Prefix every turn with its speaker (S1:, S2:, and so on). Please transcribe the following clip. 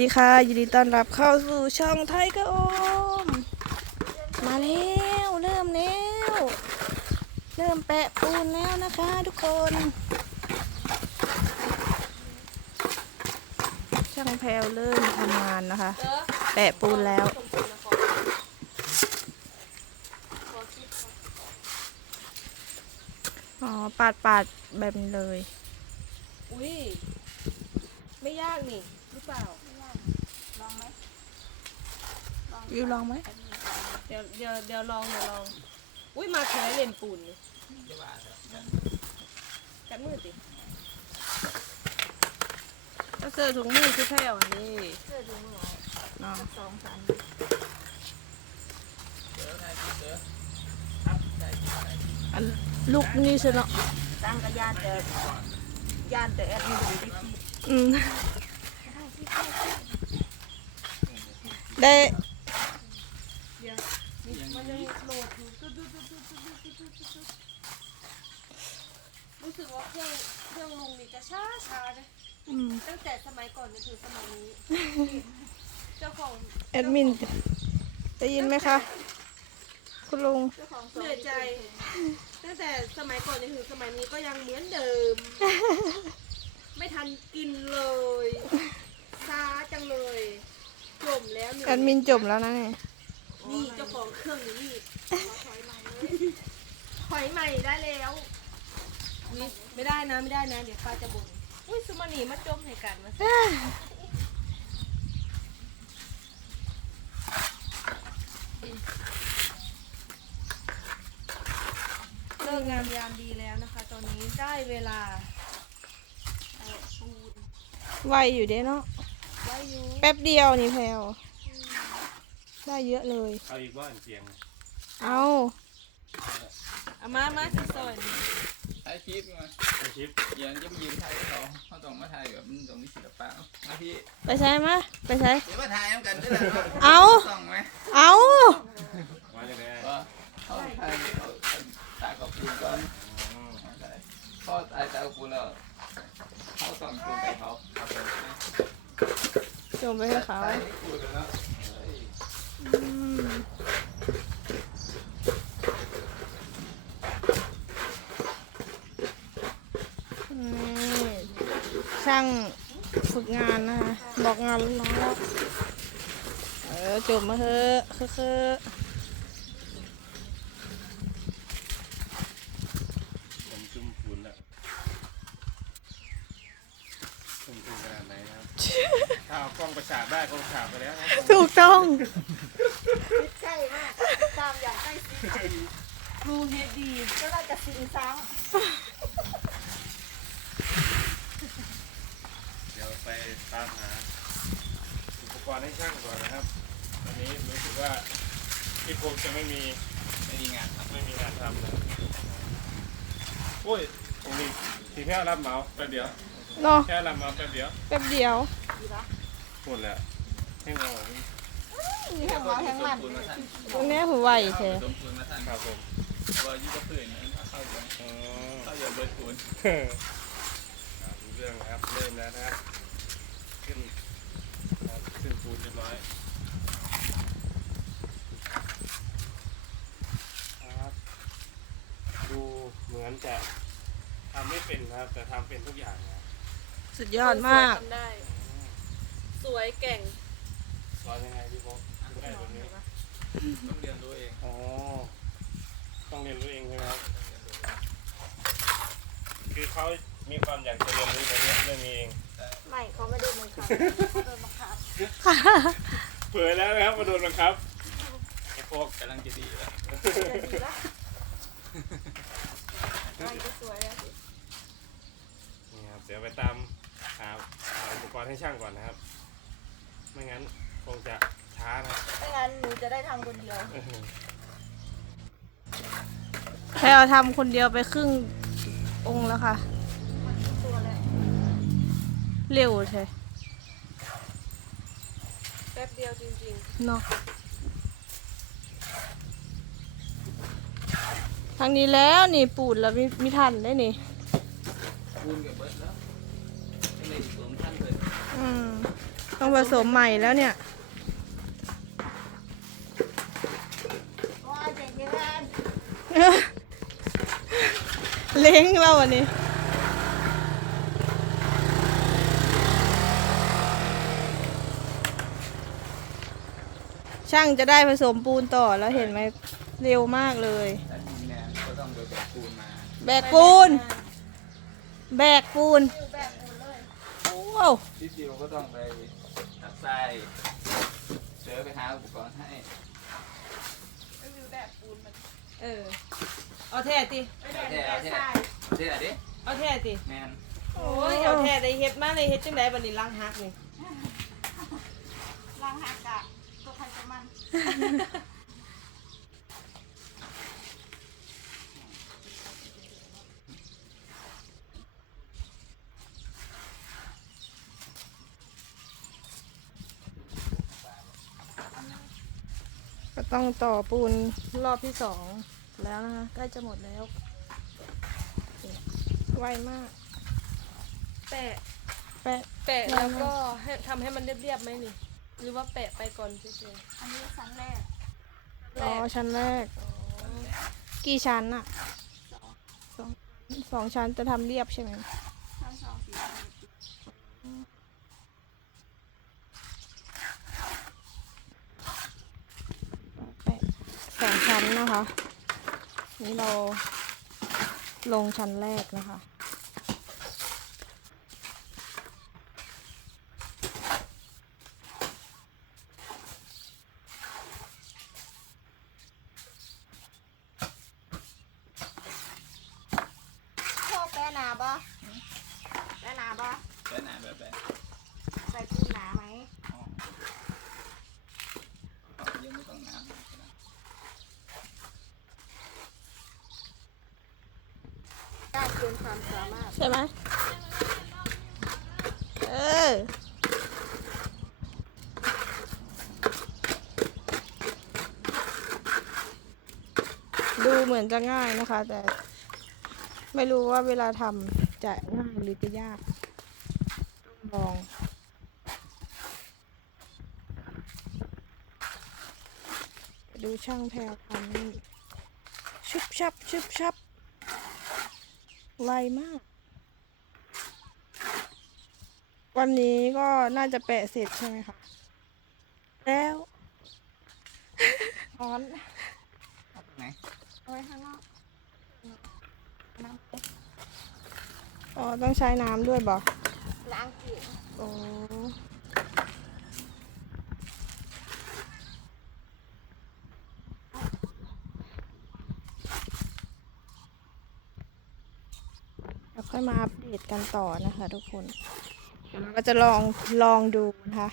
S1: สดีค่ะยินดีต้อนรับเข้าสู่ช่องไทยกระโอม มาแล้วเริ่มแล้วเริ่มแปะปูนแล้วนะคะทุกคนช่างแพลวเริ่มทำงานนะคะ แปะปูนแล้ว อ๋อปาดปาดแบบนี้เลย
S2: อุ้ยไม่ยากนี่หรือเปล่า
S1: วิวลองไหม
S2: เดี๋ยวเดี๋ยวเดี๋ยวลองเดี๋ยวลอง อุ้ยมาแค่เล่นปูนนี่กันมือติ
S1: ก็เสื้อถุงมือคือแพลวอันนี้
S2: เสื้อดูมือไว้
S1: เนาะ
S2: สองสาม
S1: อันลูกนี่ใช่เนาะ
S2: ตั้งกระยานแต่ยานแต่แอดมินอยู่ได้ที่
S1: อืมได้
S2: เดี๋ยวนี่มัน ยังโหลดอยู่ตุ๊ดตุ๊ดตุ๊ดตุ๊ดตุ๊ดตุ๊ดตุ๊ดตุ๊ดตุ๊ดรู้สึกว่าเครื่องเครื่องลุงนี่จะช้าช้าเลย
S1: อืม
S2: ตั้งแต่สมัยก่อนจนถึงสมัยนี้ เจ้าของ
S1: แอดมินได้ยินไหมคะ คุณลุง
S2: เหนื่อยใจ ตั้งแต่สมัยก่อนจนถึงสมัยนี้ก็ยังเหมือนเดิม ไม่ทันกินเลยช้าจังเลยจมแล้วหนึ่ง
S1: แอดมินจบแล้วนะเนี่ย
S2: นี่เจ้าของเครื่องอยู่นี่ถอยใหม่ได้แล้วอุ๊ยไม่ได้นะไม่ได้นะ เดี๋ยวป้าจะบ่นอุ้ยสุมานีมาจมให้กันมาสิเลิกงามยามดีแล้วนะคะ ตอนนี้ได้เวลาเอาปูน
S1: ไวอยู่เด้เนาะ
S2: ไว้อยู่
S1: แป๊บเดียวนี่แพลว ได้เยอะเลย
S3: เอาอีกบ้านเสียง
S1: เอา
S2: เอามามาสิซอยนี่
S4: ถ่ายคลิปมา
S3: อาชิป
S4: อย่างจะมายืนถ่ายให้เขาเขาต้องมาถ่ายแบบมันต้องมีศิลปะมาพี่
S1: ไปใช้มะไปใช้
S4: เดี๋ยวมาถ่ายน้ำกันด้วยนะ
S1: เอา
S4: ต้องไหม
S1: เอา
S3: ว่าจะได้
S4: ว่าเขาถ่ายเขาตายกับปูนก่อนพอตายตายกับปูนแล้วเขาต้องจูงไปเขาเอาไปนะ
S1: จมไปให้เขา
S4: ตายให้ปูนแล้ว
S1: อืมนี่ ช่างฝึกงานนะคะ บอกงานน้องแล้วเออจบมาเถอะคือคือ
S3: ผมจุ่มฝุ่นแล้วจุ่มฝุ่นขนาดไหนครับ ถ้าเอากล้องประสาทได้ก็ประสาทไปแล้วนะ
S1: ถูกต้อง
S2: มากตามอย่างใกล้ชิดครูเฮดดีก็ได้จะสิงสัง
S3: เดี๋ยวไปตามหาอุปกรณ์ให้ช่างก่อนนะครับ ตอนนี้รู้สึกว่าพี่คงจะไม่มี
S4: ไม่มีงานทำ
S3: ไม่มีงานทำนะโอ้ยผมมีทีแค่รับเหมาแป๊บเดียว
S1: เนาะ
S3: แค่รับเหมาแป๊บเดียว
S1: แป๊บเดียว
S3: หมดแล้วให้งอ
S1: นี่ แห้งมาแห้งมัน
S4: ปูนมาท่าน
S1: ตรงนี้ผมไหวแท้
S4: สมปูนมาท่าน
S3: ครับผม
S4: ว่ายุ่งกับเพื่อนนะเข้าอย่าง
S3: อ๋อ
S4: เข้าอย่างเบิร์ดปูน
S3: ครับรู้เรื่องนะครับเริ่มแล้วนะครับขึ้นครับขึ้นปูนเรียบร้อยครับดูเหมือนจะทำไม่เป็นนะครับ แต่ทำเป็นทุกอย่างนะครับ
S1: สุดยอดมาก
S2: ทำได้ สวยเก่ง
S3: สอนยังไงพี่พกได้แบบนี้
S4: ต้องเรียนรู้เอง
S3: อ๋อ ต้องเรียนรู้เองใช่ไหมครับ คือเขามีความอยากจะเรียนรู้ในเรื่องเรื่องนี้เอง
S2: ไม่เขาไม่ได้บังคับเขาโดนบังคับ
S3: เปิดแล้วนะครับมาโดนบังคับไอ้พวก
S4: กำลังจะดีแล้ว
S2: จะดีละกำลังจะสวยแล้วสิ
S3: นี่ครับเดี๋ยวไปตามหาอุปกรณ์ให้ช่างก่อนนะครับ ไม่งั้นคงจะ ช้านะ
S2: ไม่งั้นหนูจะได้ทำคนเดียว
S1: แพลวทำคนเดียวไปครึ่งองค์แล้วค่ะ
S2: ตัวแล้ว
S1: เร็วใช่
S2: แป๊บเดียวจริง
S1: เนาะทางนี้แล้วนี่ปูดแล้วมีมีทันได้นี่
S4: ปูนกับเบิร์ดแล้วไม่ได้สวมท่านเลย
S1: อืมต้องผสมใหม่แล้วเนี่ย เล้งเราอันนี้ช่างจะได้ผสมปูนต่อแล้วเห็นไหมเร็วมากเลย
S4: แบ
S1: กปูน แบกปูนว้าว
S4: พี่จิวก็ต้องไปตัดทรายเสือไปหาอุปกรณ์ให้
S2: เออ เอาแท้ติ
S4: เอาแท้เอาแท้เอาแท้ดิ
S2: เอาแท้ติ
S4: แมน
S2: โอ้ยเอาแท้ได้เฮ็ดมาเลยเฮ็ดจังไดบัดนี้ล้างหักนี่
S5: ล้างหักกะตัวใครตัวมัน
S1: ก็ต้องต่อปูนรอบที่สองแล้วนะคะ ใกล้จะหมดแล้ว ไวมาก
S2: แปะ
S1: แปะ
S2: แปะแล้วก็ให้ทำให้มันเรียบๆไหมนี่ หรือว่าแปะไปก่อนเฉย
S5: อันนี้ชั้นแรก
S2: ๆ
S1: อ๋อชั้นแรก กี่ชั้นอะสองสองชั้นจะทำเรียบใช่ไหม
S5: ชั้นสองสี่ชั้น
S1: แปะสอง ชั้นนะคะ นี่เราลงชั้นแรกนะคะ
S5: พ่อแปะหนาบ่แปะหนาบ่
S4: แค่ไหนแบบแบบ
S5: ใส่ปูนหนาไหม
S4: อ๋ออ๋อยังไม่ต้องงานนะ
S5: ก้าเกินความสามารถ
S1: ใช่ไหมเออดูเหมือนจะง่ายนะคะ แต่ไม่รู้ว่าเวลาทำจะง่ายหรือจะยากลองดูช่างแพรทำนี่ชุบชับชุบชับ ไวมาก วันนี้ก็น่าจะแปะเสร็จใช่ไหมคะ แล้วร้อน
S4: เอาตรงไหน
S5: เอาไว้ข้างนอก
S1: อ๋อต้องใช้น้ำด้วยบ่
S5: ล้างเกล็ด
S1: โอ้แล้วค่ อยมาอัปเดตกันต่อนะคะ ทุกคนเดี๋ยวเราก็จะลองลองดูนะคะ